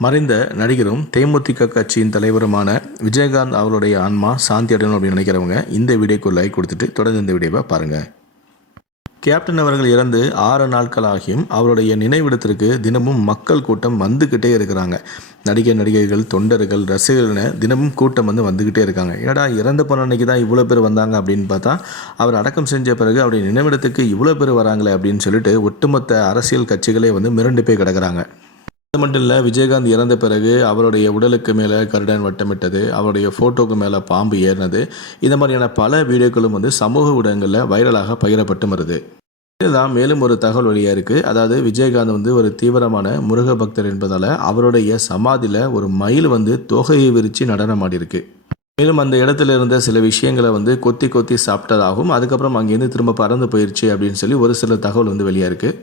மறைந்த நடிகரும் தேமுதிக கட்சியின் தலைவருமான விஜயகாந்த் அவருடைய ஆன்மா சாந்தி அடையணும் அப்படின்னு நினைக்கிறவங்க இந்த வீடியோக்கு லைக் கொடுத்துட்டு தொடர்ந்து இந்த வீடியோவை பாருங்கள். கேப்டன் அவர்கள் இறந்து 6 நாட்கள் ஆகியும் அவருடைய நினைவிடத்திற்கு தினமும் மக்கள் கூட்டம் வந்துக்கிட்டே இருக்கிறாங்க. நடிகர்கள், தொண்டர்கள், ரசிகர்கள் தினமும் கூட்டம் வந்துக்கிட்டே இருக்காங்க. ஏடா இறந்த போன அன்னைக்கு தான் இவ்வளோ பேர் வந்தாங்க அப்படின்னு பார்த்தா, அவர் அடக்கம் செஞ்ச பிறகு அவருடைய நினைவிடத்துக்கு இவ்வளோ பேர் வராங்களே அப்படின்னு சொல்லிட்டு ஒட்டுமொத்த அரசியல் கட்சிகளே மிரண்டு போய் கிடக்கிறாங்க. அது மட்டும் இல்லை, விஜயகாந்த் இறந்த பிறகு அவருடைய உடலுக்கு மேலே கருடன் வட்டமிட்டது, அவருடைய ஃபோட்டோக்கு மேலே பாம்பு ஏறினது, இந்த மாதிரியான பல வீடியோக்களும் சமூக ஊடகங்களில் வைரலாக பகிரப்பட்டு வருது. இதுதான் மேலும் ஒரு தகவல் வழியாக இருக்குது. அதாவது விஜயகாந்த் ஒரு தீவிரமான முருக பக்தர் என்பதால் அவருடைய சமாதியில் ஒரு மயில் தொகையை விரித்து நடனம் ஆடிருக்கு. மேலும் அந்த இடத்துல இருந்த சில விஷயங்களை கொத்தி கொத்தி சாப்பிட்டதாகவும் அதுக்கப்புறம் அங்கேருந்து திரும்ப பறந்து போயிடுச்சு அப்படின்னு சொல்லி ஒரு சில தகவல் வெளியாக இருக்குது.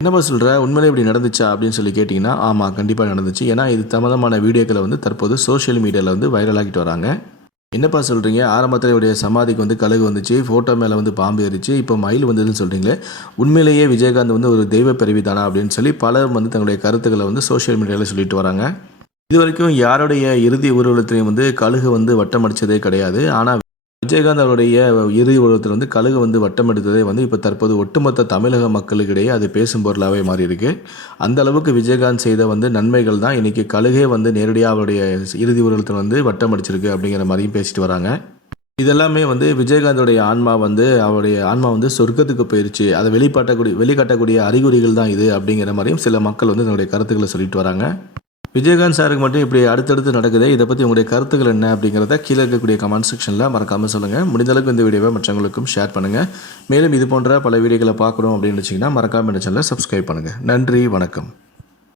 என்னப்பா சொல்கிற, உண்மையிலே இப்படி நடந்துச்சா அப்படின்னு சொல்லி கேட்டிங்கன்னா, ஆமாம் கண்டிப்பாக நடந்துச்சு. ஏன்னா இது சம்மந்தமான வீடியோக்களை தற்போது சோஷியல் மீடியாவில் வைரலாகிட்டு வராங்க. என்னப்பா சொல்கிறீங்க, ஆரம்பத்தில் இவருடைய சமாதிக்கு கழுகு வந்துச்சு, ஃபோட்டோ மேலே பாம்பு ஏறிச்சு, இப்போ மயில் வந்ததுன்னு சொல்கிறீங்களே, உண்மையிலேயே விஜயகாந்த் ஒரு தெய்வ பிறவி தானா அப்படின்னு சொல்லி பலர் தங்களுடைய கருத்துக்களை சோஷியல் மீடியாவில் சொல்லிட்டு வராங்க. இது வரைக்கும் யாருடைய இறுதி ஊர்வலத்திலையும் கழுகு வட்டம் அடித்ததே கிடையாது. ஆனால் விஜயகாந்த் அவருடைய இறுதி உலகத்தில் கழுகு வட்டம் எடுத்ததே இப்போ தற்போது ஒட்டுமொத்த தமிழக மக்களுக்கிடையே அது பேசும் பொருளாகவே மாறி இருக்கு. அந்த அளவுக்கு விஜயகாந்த் செய்த நன்மைகள் தான் இன்றைக்கி கழுகே நேரடியாக அவருடைய இறுதி உலகத்தில் வட்டம் அடிச்சிருக்கு அப்படிங்கிற மாதிரியும் பேசிட்டு வராங்க. இதெல்லாமே விஜயகாந்தோடைய ஆன்மா அவருடைய ஆன்மா சொர்க்கத்துக்கு போயிடுச்சு, அதை வெளிக்காட்டக்கூடிய அறிகுறிகள் தான் இது அப்படிங்கிற மாதிரியும் சில மக்கள் தன்னுடைய கருத்துக்களை சொல்லிட்டு வராங்க. விஜயகாந்த் சாருக்கு மட்டும் இப்படி அடுத்தடுத்து நடக்குது. இதை பற்றி உங்களுடைய கருத்துக்கள் என்ன அப்படிங்கிறத கீழே இருக்கக்கூடிய கமெண்ட் செக்ஷனில் மறக்காமல் சொல்லுங்கள். முடிந்தளவுக்கு இந்த வீடியோவை மற்றவங்களுக்கும் ஷேர் பண்ணுங்கள். மேலும் இது போன்ற பல வீடியோக்களை பார்க்குறோம் அப்படின்னு வச்சிங்கன்னா மறக்காமல் இந்த சேனலை சப்ஸ்கிரைப் பண்ணுங்கள். நன்றி, வணக்கம்.